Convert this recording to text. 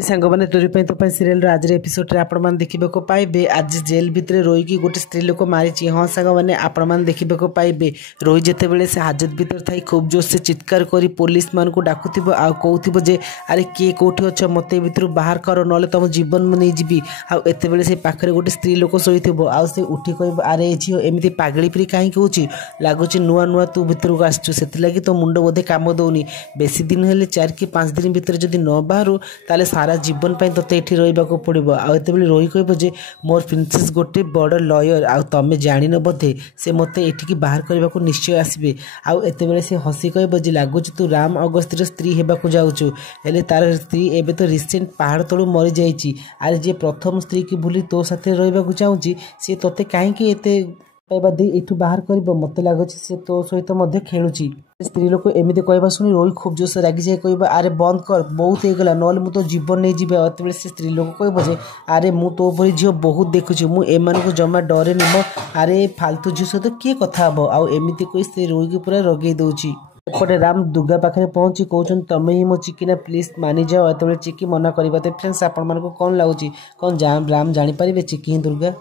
सांगने तोरी तो सीरियल आज एपिसोड आपण मैंने देखा पाइबे आज जेल भितर रोईकी गोटे स्त्री लोक मारी। हाँ सांग मैंने आपण मैंने देखा पाइबे रोई जिते से हाजत भीतर थी खूब जोर से चित्कार करी पुलिस मान को डाकुव आ कहूब जे अरे किए कौटी अच्छ मत भितर बाहर कर ना तुम जीवन मुझे जीवी आते से पाखे गोटे स्त्री लोक शोई से उठी कह अरे झील एमती पागली परी कहीं कौच लगुच नुआ नुआ तू भितर को आसचु से तो मुंड बोधे कम दौनी बेसी दिन हेल्ले 4 कि 5 दिन भितर जदि न बाहर ताले सारा जीवन पाई तो ये रही पड़ो आते रोही कह मोर प्रिंसेस गोटे बड़ लयर आ तमें जान बोधे से मत ये बाहर करने को निश्चय आसबे आते से हसी कह लगुच तू राम अगस्तर स्त्री होगा जाऊँ हेले तार स्त्री एवं तो रिसेंट पहाड़ तलू मरी जाइए अरे जी प्रथम स्त्री की भूली तो साथ रहा चाहूँगी सी ते कहीं पाइबा दे एठू बाहर कर मत लगुच सी तो सहित खेलुची स्त्री लोक एमती कहवा शुणी रोही खूब जोर से रागी जाए कह अरे बंद कर बहुत होगला ना तो जीवन नहीं जीवे आते से स्त्री लोक कह अरे मु तो भरी झील बहुत देखुची मुझे जमा डरे निम अरे फालतू झील सहित किए कथा हम आमती कही स्त्री रोही की पूरा रगे दूची एपटे राम दुर्गा पाखे पहुंची कहते तमें ही मो चिकिना प्लीज मानि जाओ ये चिकी मना करवा। फ्रेंड्स आपण मानक कौन लगुच कौन राम जानीपारे चिकी ही दुर्गा।